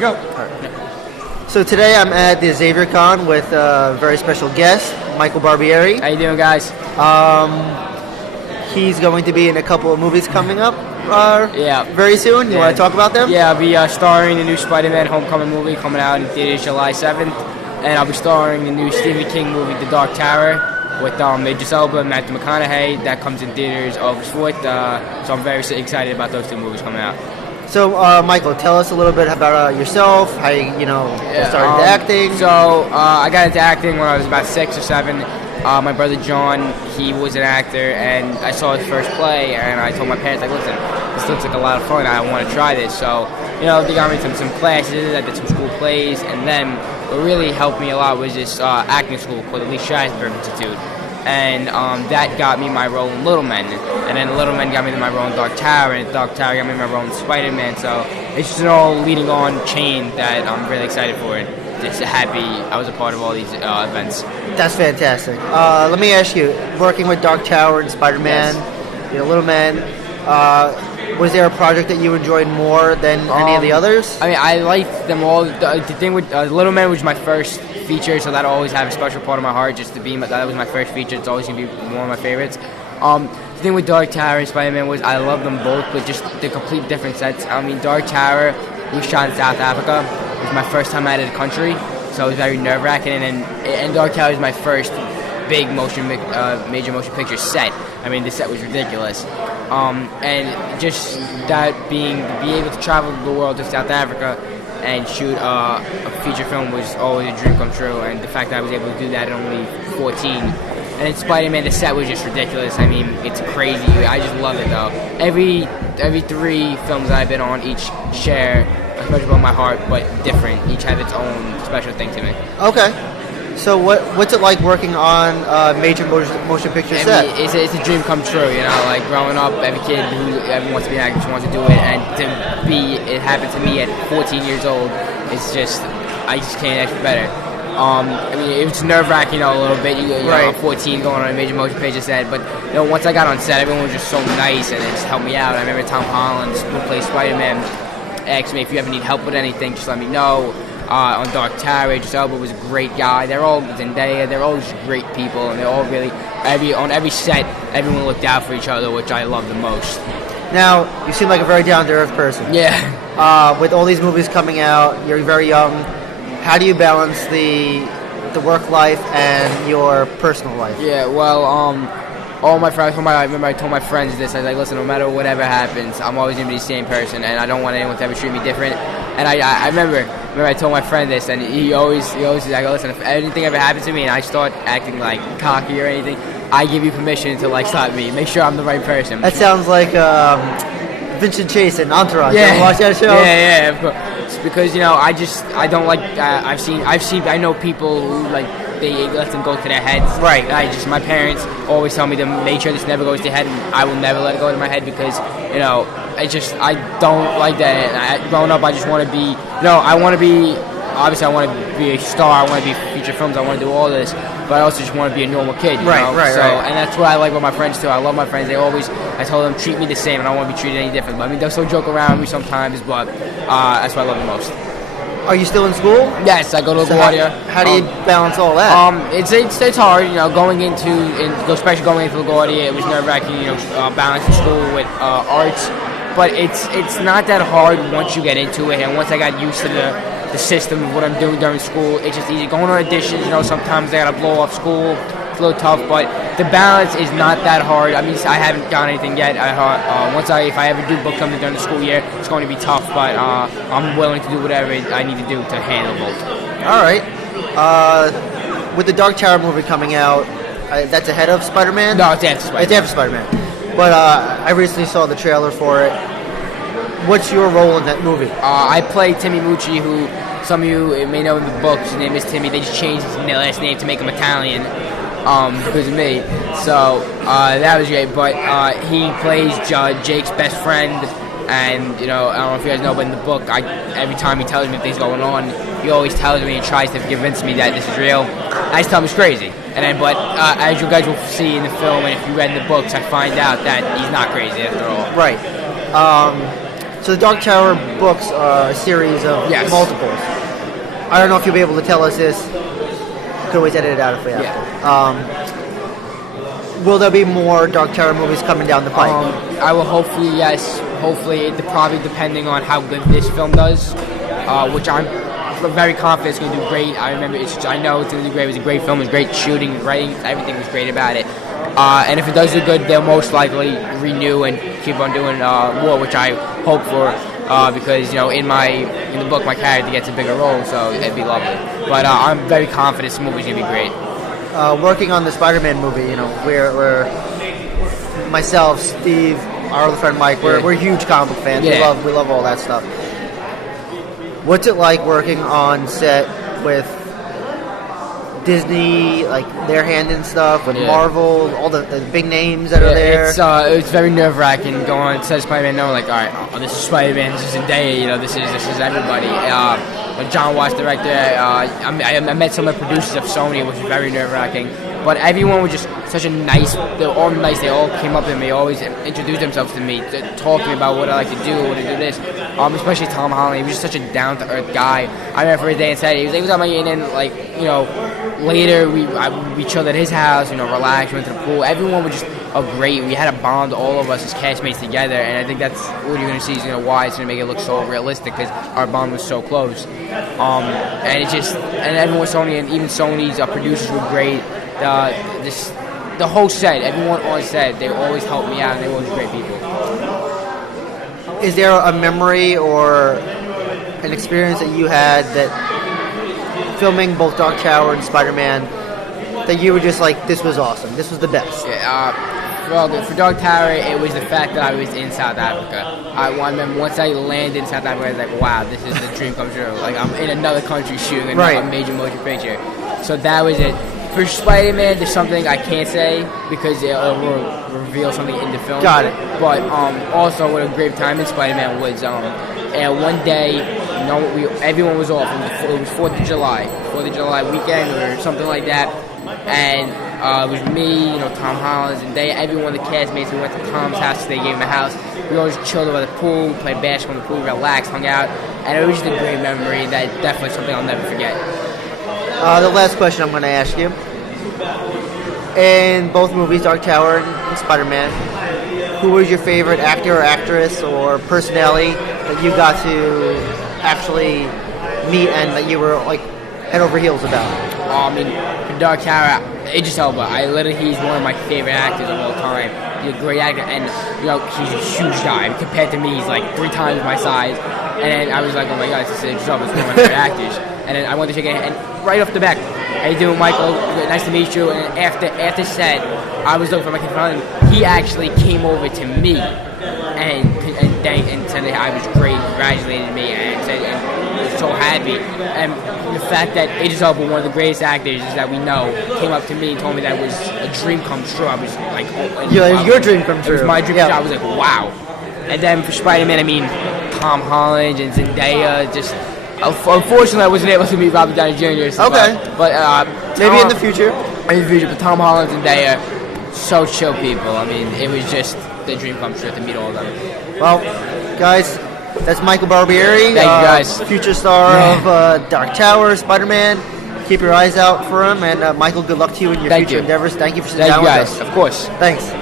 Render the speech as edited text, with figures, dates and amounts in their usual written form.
you go. So today I'm at the Xavier Con with a very special guest, Michael Barbieri. How you doing, guys? He's going to be in a couple of movies coming up very soon. You want to talk about them? Yeah, I'll be starring in the new Spider-Man Homecoming movie coming out in theaters July 7th. And I'll be starring in the new Stephen King movie, The Dark Tower, with Idris Elba and Matthew McConaughey. That comes in theaters August 4th. So I'm very excited about those two movies coming out. So, Michael, tell us a little bit about yourself, how you started into acting. So, I got into acting when I was about 6 or 7. My brother John, he was an actor, and I saw his first play, and I told my parents, like, listen, this looks like a lot of fun. I want to try this. So, they got me some classes. I did some school plays, and then what really helped me a lot was this acting school called the Lee Strasberg Institute. And that got me my role in Little Men. And then Little Men got me my role in Dark Tower, and Dark Tower got me my role in Spider-Man. So it's just an all leading on chain that I'm really excited for it. Just happy I was a part of all these events. That's fantastic. Let me ask you, working with Dark Tower and Spider-Man, Little Men, was there a project that you enjoyed more than any of the others? I mean, I liked them all. The thing with Little Men was my first feature, so that'll always have a special part of my heart. Just to be that was my first feature. It's always gonna be one of my favorites. The thing with Dark Tower and Spider-Man was I love them both, but just the complete different sets. I mean, Dark Tower was shot in South Africa. It was my first time out of the country, so it was very nerve-wracking. And Dark Tower was my first big major motion picture set. I mean, the set was ridiculous. And just that be able to travel the world to South Africa and shoot a feature film was always a dream come true. And the fact that I was able to do that at only 14. And in Spider-Man, the set was just ridiculous. I mean, it's crazy. I just love it, though. Every 3 films that I've been on, each share a special part of my heart, but different. Each have its own special thing to me. Okay. So what's it like working on a major motion picture set? It's a dream come true, like growing up, every kid who ever wants to be an actor just wants to do it, and it happened to me at 14 years old. It's just, I just can't ask for better. I mean, it was nerve-wracking, a little bit. Right. I'm 14 going on a major motion picture set, but once I got on set, everyone was just so nice and it just helped me out. I remember Tom Holland, who plays Spider-Man, asked me if you ever need help with anything, just let me know. On Dark Tower, Idris Elba was a great guy. They're all Zendaya. They're all just great people, and they're all really on every set. Everyone looked out for each other, which I love the most. Now, you seem like a very down-to-earth person. Yeah. With all these movies coming out, you're very young. How do you balance the work life and your personal life? Yeah. Well, all my friends. I remember I told my friends this. I was like, listen, no matter whatever happens, I'm always gonna be the same person, and I don't want anyone to ever treat me different. And I remember I told my friend this, and he always says, I go, listen, if anything ever happens to me and I start acting like cocky or anything, I give you permission to stop me. Make sure I'm the right person. That sounds like Vincent Chase in Entourage. Yeah. You ever watch that show? Yeah, of course. It's because I don't like. I know people who they let them go to their heads. Right. My parents always tell me to make sure this never goes to their head, and I will never let it go to my head because I don't like that. Growing up, I just want to be. I want to be. Obviously, I want to be a star. I want to be feature films. I want to do all this, but I also just want to be a normal kid. Right. And that's what I like about my friends too. I love my friends. I told them treat me the same, and I don't want to be treated any different. But, I mean, they'll still joke around with me sometimes, but that's what I love the most. Are you still in school? Yes, I go to LaGuardia. How do you balance all that? It's hard, especially going into LaGuardia. It was nerve-wracking, balancing school with arts. But it's not that hard once you get into it, and once I got used to the system of what I'm doing during school, it's just easy. Going on auditions, sometimes I gotta blow off school. It's a little tough, but the balance is not that hard. I mean, I haven't done anything yet. If I ever do book something during the school year, it's going to be tough, but I'm willing to do whatever I need to do to handle both. All right. With the Dark Tower movie coming out, that's ahead of Spider-Man? No, it's after Spider-Man. It's after Spider-Man. But I recently saw the trailer for it. What's your role in that movie? I play Timmy Mucci, who some of you may know in the book. His name is Timmy. They just changed his last name to make him Italian because of me. So that was great. But he plays Jake's best friend. And, I don't know if you guys know, but in the book, every time he tells me things going on, he always tells me and tries to convince me that this is real. I just tell him it's crazy. But as you guys will see in the film, and if you read in the books, I find out that he's not crazy after all. Right. So the Dark Tower books are a series of Yes. multiples. I don't know if you'll be able to tell us this. Could always edit it out if we have to. Will there be more Dark Tower movies coming down the pipe? I will hopefully, yes. Hopefully, probably depending on how good this film does, which I'm very confident it's going to do great. I know it's going to do great. It was a great film. It was great shooting, writing, everything was great about it. And if it does do good, they'll most likely renew and keep on doing more, which I hope for. Because in the book my character gets a bigger role, so it'd be lovely. But I'm very confident this movie's gonna be great. Working on the Spider-Man movie, we're myself, Steve, our other friend Mike, we're huge comic book fans. Yeah. We love all that stuff. What's it like working on set with Disney, like their hand in stuff, with Marvel, all the big names that are there? It's very nerve-wracking going on set Spider-Man, knowing like, all right, this is Spider-Man, this is Zendaya, this is everybody. John Watts, director. I met some of the producers of Sony, which was very nerve-wracking. But everyone was just such a nice. They were all nice. They all came up to me. They always introduced themselves to me, talk to me about what I like to do, what to do this. Especially Tom Holland. He was just such a down-to-earth guy. I remember his day and said he was on my and then later we chilled at his house. Relaxed, went to the pool. Everyone was just great. We had a bond, all of us as castmates together, and I think that's what you're gonna see. Is why it's gonna make it look so realistic because our bond was so close. And everyone Sony and even Sony's producers were great. The whole set, everyone on set, they always helped me out, and they were always great people. Is there a memory or an experience that you had that filming both Dark Tower and Spider-Man that you were just like, this was awesome, this was the best? For Dark Tower, it was the fact that I was in South Africa. I remember once I landed in South Africa, I was like, wow, this is the dream come true. Like, I'm in another country shooting a major motion picture. So that was it. For Spider-Man, there's something I can't say because it will reveal something in the film. Got it. But also, what a great time in Spider-Man was, and one day, everyone was off. It was 4th of July weekend or something like that. And it was me, Tom Holland, and everyone, the castmates. We went to Tom's house. They gave him a house. We always chilled over the pool, played basketball in the pool, relaxed, hung out, and it was just a great memory. That definitely something I'll never forget. The last question I'm going to ask you. In both movies, Dark Tower and Spider-Man, who was your favorite actor or actress or personality that you got to actually meet and that you were like head over heels about? For Dark Tower, Idris Elba. He's one of my favorite actors of all time. He's a great actor, and he's a huge guy. Compared to me, he's like 3 times my size. And then I was like, oh my god, this is Idris Elba. It's one of my favorite actors. And then I went to shake his hand, and right off the back, how you doing, Michael? Nice to meet you. And after set, I was looking for my kid, and he actually came over to me and said that I was great, congratulated me, and said and was so happy. And the fact that Idris Elba, one of the greatest actors that we know, came up to me and told me that was a dream come true. I was like, your dream come true. It was my dream come true. I was like, wow. And then for Spider-Man, Tom Holland and Zendaya, just. Unfortunately, I wasn't able to meet Robert Downey Jr. Okay. But maybe in the future. But Tom Holland and Zendaya, so chill people. It was just the dream come true to meet all of them. Well, guys, that's Michael Barbieri. Thank you, guys. Future star of Dark Tower, Spider-Man. Keep your eyes out for him. And Michael, good luck to you in your future endeavors. Thank you for sitting down with us. Thank you, guys. Of course. Thanks.